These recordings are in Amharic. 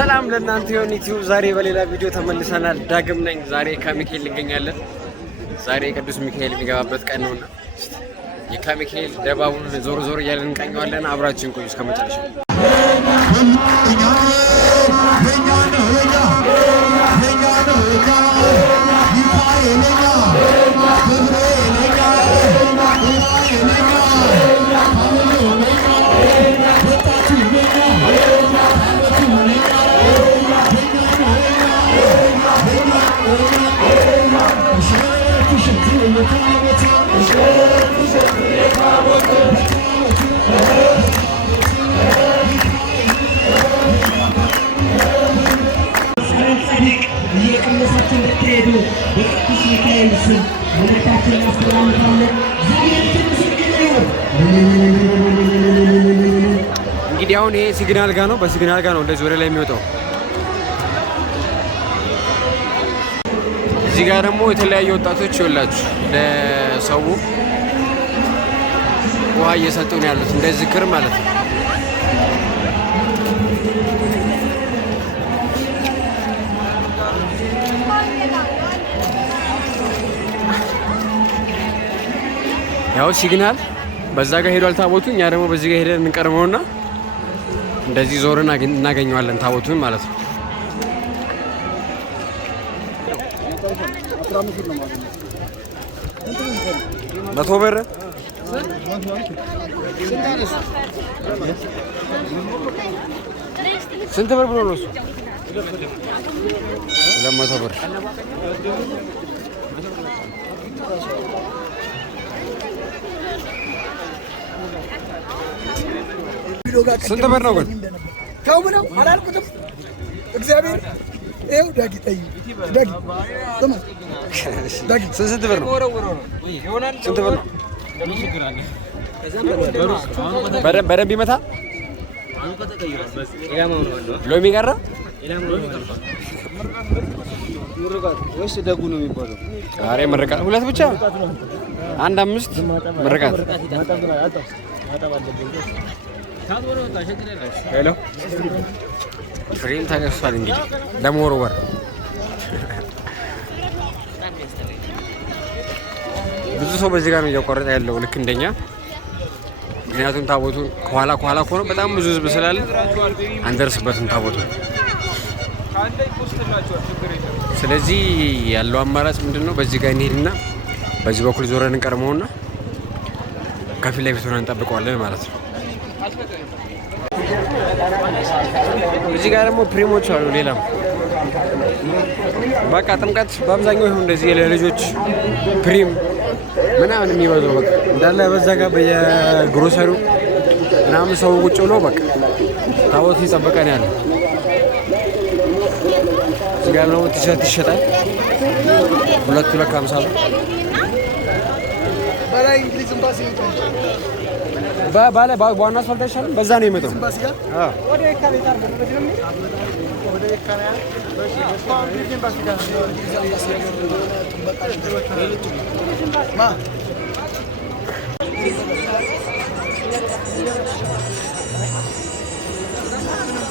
ሰላም ለእናንተ ይሁን። ዩቲዩብ ዛሬ በሌላ ቪዲዮ ተመልሰናል። ዳግም ነኝ። ዛሬ ከሚካኤል እንገኛለን። ዛሬ ቅዱስ ሚካኤል የሚገባበት ቀን ነውና የካሚካኤል ደባቡን ዞር ዞር እያለን እንቃኘዋለን። አብራችን ቆዩ እስከ መጨረሻው። እንግዲህ አሁን ይሄ ሲግናል ጋር ነው። በሲግናል ጋር ነው እንደዚህ ወደ ላይ የሚወጣው። እዚህ ጋር ደግሞ የተለያዩ ወጣቶች ይወላችሁ ለሰው ውሃ እየሰጡ ነው ያሉት፣ እንደ ዝክር ማለት ነው። ያው ሲግናል በዛ ጋር ሄዷል ታቦቱ። እኛ ደግሞ በዚህ ጋር ሄደን እንቀርበውና እንደዚህ ዞርን እናገኘዋለን ታቦቱን ማለት ነው። መቶ ብር ስንት ብር ብሎ ነው እሱ? 200 ብር። ስንት ብር ነው ግን? ተው ምነው አላልኩትም። እግዚአብሔር ይኸው ዳጊ ጠይ ዳጊ ተመስ ዳጊ ስንት ብር ነው? ስንት ብር ነው? በደንብ ይመታ። ሎሚ ቀረ ደጉ ነው የሚባለው። ዛሬ ምርቃት ሁለት ብቻ 1-5 ምርቃት። ሄሎ ፍሬም ተገዝቷል እንግዲህ ለመወርወር። ብዙ ሰው በዚህ ጋር ነው እያቆረጠ ያለው ልክ እንደኛ። ምክንያቱም ታቦቱን ከኋላ ከሆነ በጣም ብዙ ህዝብ ስላለ አንደርስበትም ታቦቱን። ስለዚህ ያለው አማራጭ ምንድነው? በዚህ ጋር እንሄድና በዚህ በኩል ዞረን እንቀርመውና ከፊት ለፊት ሆነን እንጠብቀዋለን ማለት ነው። እዚህ ጋር ደግሞ ፕሪሞች አሉ። ሌላም በቃ ጥምቀት በአብዛኛው ይሁን እንደዚህ ለልጆች ፕሪም ምናምን የሚበዛው በቃ እንዳለ በዛ ጋር በየግሮሰሪው ምናምን ሰው ቁጭ ብሎ በቃ ታቦት ይጠብቀን ያለ። እዚህ ጋር ነው ቲሸርት ይሸጣል። 250 ብር በላይ ዝምባሲ ባለ ዋና አስፋልት አይሻልም? በዛ ነው የመጣው። ወደ ካሜታ ወደ ካሜራ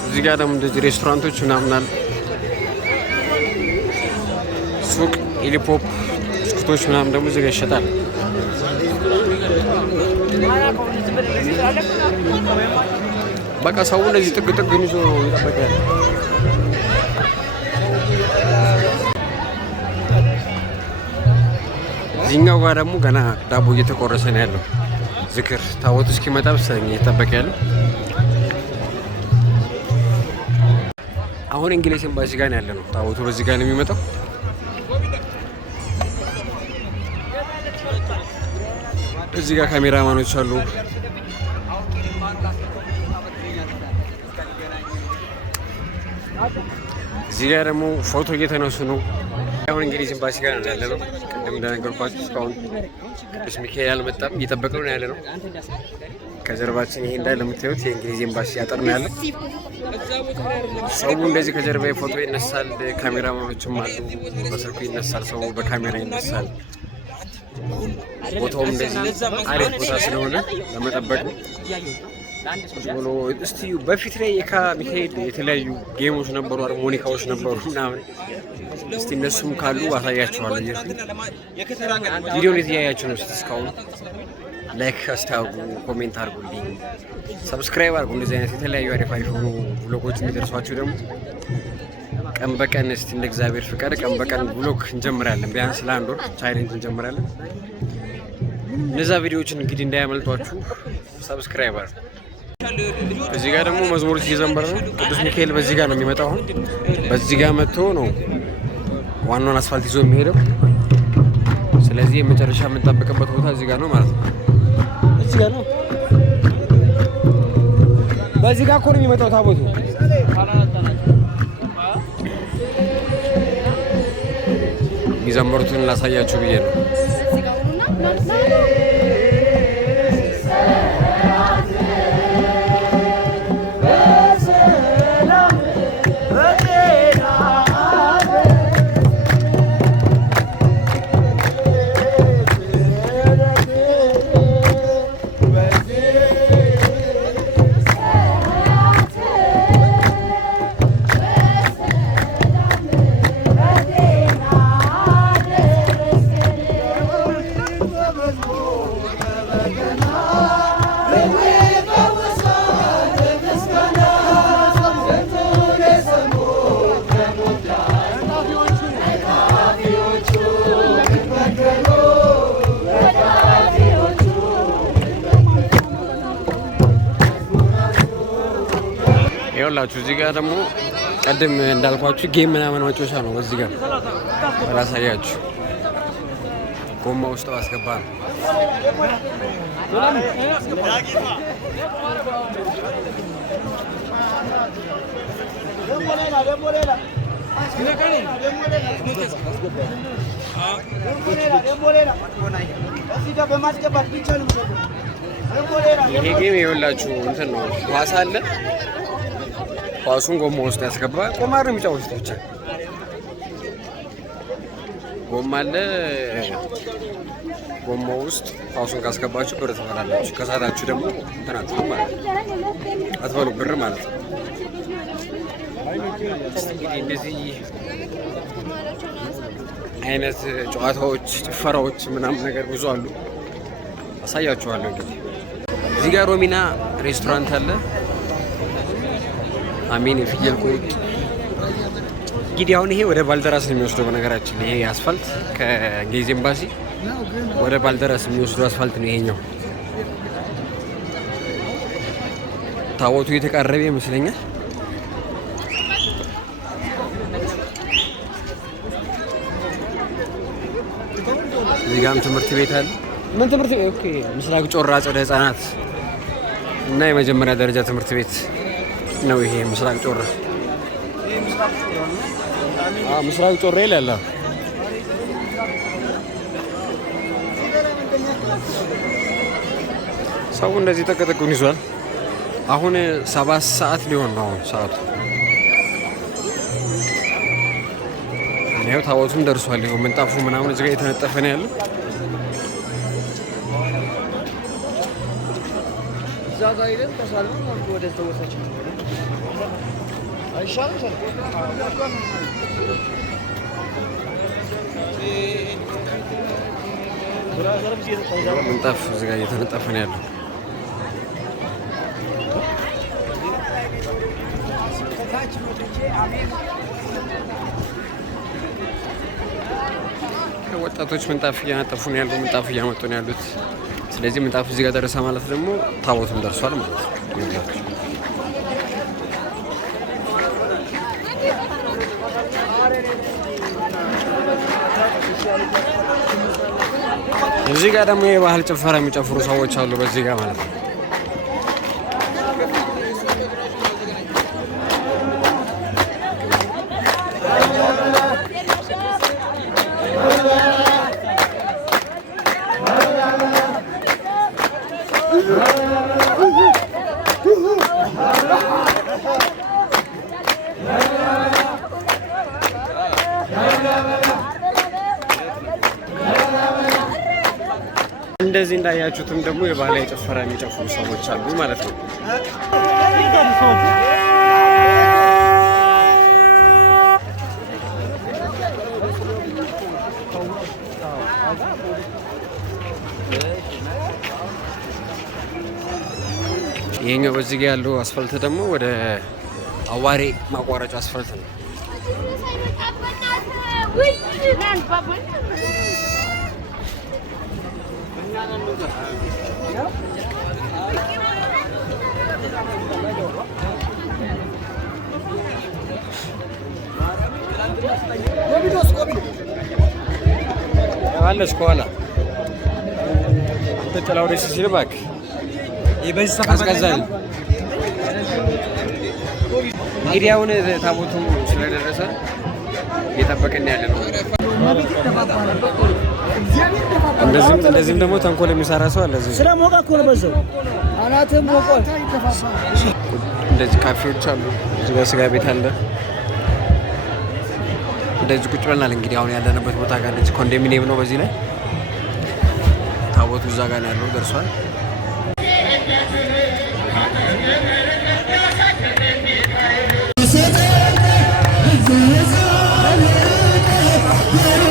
እዚህ ጋር ደግሞ እንደዚህ ሬስቶራንቶች ምናምን አሉ። ሱቅ ኢሊፖፕ ብስኩቶች ምናምን ደግሞ እዚህ ጋር ይሸጣል። በቃ ሰው እንደዚህ ጥግ ይዞ ይጠበቃል። እዚህኛው ጋር ደግሞ ገና ዳቦ እየተቆረሰ ነው ያለው። ዝክር ታቦቱ እስኪመጣ ብሰኝ እየተጠበቀ ያለው። አሁን እንግሊዝ ኤምባሲ ጋር ያለ ነው ታቦቱ። በዚህ ጋር ነው የሚመጣው። እዚህ ጋር ካሜራማኖች አሉ። እዚህ ጋር ደግሞ ፎቶ እየተነሱ ነው። አሁን እንግሊዝ ኤምባሲ ጋር ያለ ነው። ቅድም እንደነገርኳችሁ እስካሁን ቅዱስ ሚካኤል አልመጣም፣ እየጠበቅነው ነው ያለ ነው። ከጀርባችን ይሄ እንዳለ የምታዩት የእንግሊዝ ኤምባሲ አጥር ነው ያለው። ሰው እንደዚህ ከጀርባ ፎቶ ይነሳል። ካሜራማኖችም አሉ። በስልኩ ይነሳል፣ ሰው በካሜራ ይነሳል። ቦታውም እንደዚህ አሪፍ ቦታ ስለሆነ ለመጠበቅ ብሎ እስቲ በፊት ላይ የካ ሚካኤል የተለያዩ ጌሞች ነበሩ፣ ሃርሞኒካዎች ነበሩ ምናምን። እስቲ እነሱም ካሉ አሳያችኋለሁ። ቪዲዮን የተያያችሁ ነው እስካሁን ላይክ አስታውቁ፣ ኮሜንት አድርጉልኝ፣ ሰብስክራይብ አድርጉ። እንደዚህ አይነት የተለያዩ አሪፍ አሪፍ ሆኑ ብሎጎች የሚደርሷችሁ ደግሞ ቀን በቀን እስቲ እንደ እግዚአብሔር ፍቃድ ቀን በቀን ብሎግ እንጀምራለን። ቢያንስ ለአንድ ወር ቻሌንጅ እንጀምራለን። እነዛ ቪዲዮዎችን እንግዲህ እንዳያመልጧችሁ ሰብስክራይብ አድርጉ። እዚህ ጋር ደግሞ መዝሙሮች እየዘመረ ነው። ቅዱስ ሚካኤል በዚህ ጋር ነው የሚመጣው። አሁን በዚህ ጋር መጥቶ ነው ዋናውን አስፋልት ይዞ የሚሄደው። ስለዚህ የመጨረሻ የምንጠብቅበት ቦታ እዚህ ጋር ነው ማለት ነው። እዚህ ጋር ነው። በዚህ ጋር እኮ ነው የሚመጣው ታቦቱ። የሚዘምሩትን ላሳያችሁ ብዬ ነው። ይኸውላችሁ እዚህ ጋር ደግሞ ቀደም እንዳልኳችሁ ጌም ምናምን መጮሻ ነው። በዚህ ጋር ላሳያችሁ። ጎማ ውስጥ አስገባ ነው። ይሄ ጌም ይኸውላችሁ እንትን ነው። ኳስ አለ። ኳሱን ጎማ ውስጥ ያስገባ ቆማር ነው የሚጫወቱት። ብቻ ጎማ አለ። ጎማ ውስጥ ኳሱን ካስገባችሁ ብር ትበላላችሁ። ከሳታችሁ ደግሞ እንትን አትበሉ ማለት ነው። አትበሉ ብር ማለት ነው። እንደዚህ አይነት ጨዋታዎች፣ ጭፈራዎች ምናምን ነገር ብዙ አሉ። አሳያችኋለሁ። እንግዲህ እዚህ ጋር ሮሚና ሬስቶራንት አለ። አሜን የፍየል ቁርጥ። እንግዲህ አሁን ይሄ ወደ ባልደራስ ነው የሚወስደው። በነገራችን ይሄ አስፋልት ከእንግሊዝ ኤምባሲ ወደ ባልደራስ የሚወስደው አስፋልት ነው ይሄኛው። ታቦቱ የተቃረበ ይመስለኛል። እዚህ ጋርም ትምህርት ቤት አለ። ምን ትምህርት ቤት? ኦኬ ምስራቅ ጮራ አጸደ ህጻናት እና የመጀመሪያ ደረጃ ትምህርት ቤት ነው ይሄ ምስራቅ ጮራ። ምስራቅ ጮራ ይላል። ሰው እንደዚህ ተቀጠቁን ይዟል። አሁን 7 ሰዓት ሊሆን ነው አሁን ሰዓቱ። ይኸው ታቦቱም ደርሷል። ይኸው ምንጣፉ ምናምን እዚህ ጋር የተነጠፈ ነው ያለው። እዛ ጋር ሄደን ተሳልመን ወደ ተወሰችን አይሻልም? ምንጣፍ እዚህ ጋር እየተነጠፈ ነው ያለው። ወጣቶች ምንጣፍ እያነጠፉ ነው ያሉት፣ ምንጣፍ እያመጡ ነው ያሉት። ስለዚህ ምንጣፍ እዚህ ጋር ደረሰ ማለት ደግሞ ታቦቱም ደርሷል ማለት ነው። እዚህ ጋር ደግሞ የባህል ጭፈራ የሚጨፍሩ ሰዎች አሉ በዚህ ጋር ማለት ነው። እንደዚህ እንዳያችሁትም ደግሞ የባህላዊ ጭፈራ የሚጨፍሩ ሰዎች አሉ ማለት ነው። ይሄኛው በዚህ ጋር ያለው አስፋልት ደግሞ ወደ አዋሬ ማቋረጫ አስፋልት ነው። አለሽ ከኋላ አንተ ጥላው ደስ ሲል እባክህ ቀዝቀዛል። እንግዲህ አሁን ታቦቱ ስለደረሰ እየጠበቅን ያለ ነው። እንደዚህም ደግሞ ተንኮል የሚሰራ ሰው አለ። እዚህ ስራ ሞቃ እኮ ነው በዛው አናትም ሞቆ እንደዚህ ካፌዎች አሉ። እዚህ ጋር ስጋ ቤት አለ። እንደዚህ ቁጭ ብለናል። እንግዲህ አሁን ያለንበት ቦታ ጋር እንደዚህ ኮንዶሚኒየም ነው። በዚህ ላይ ታቦቱ እዛ ጋር ነው ያለው፣ ደርሷል። Yeah.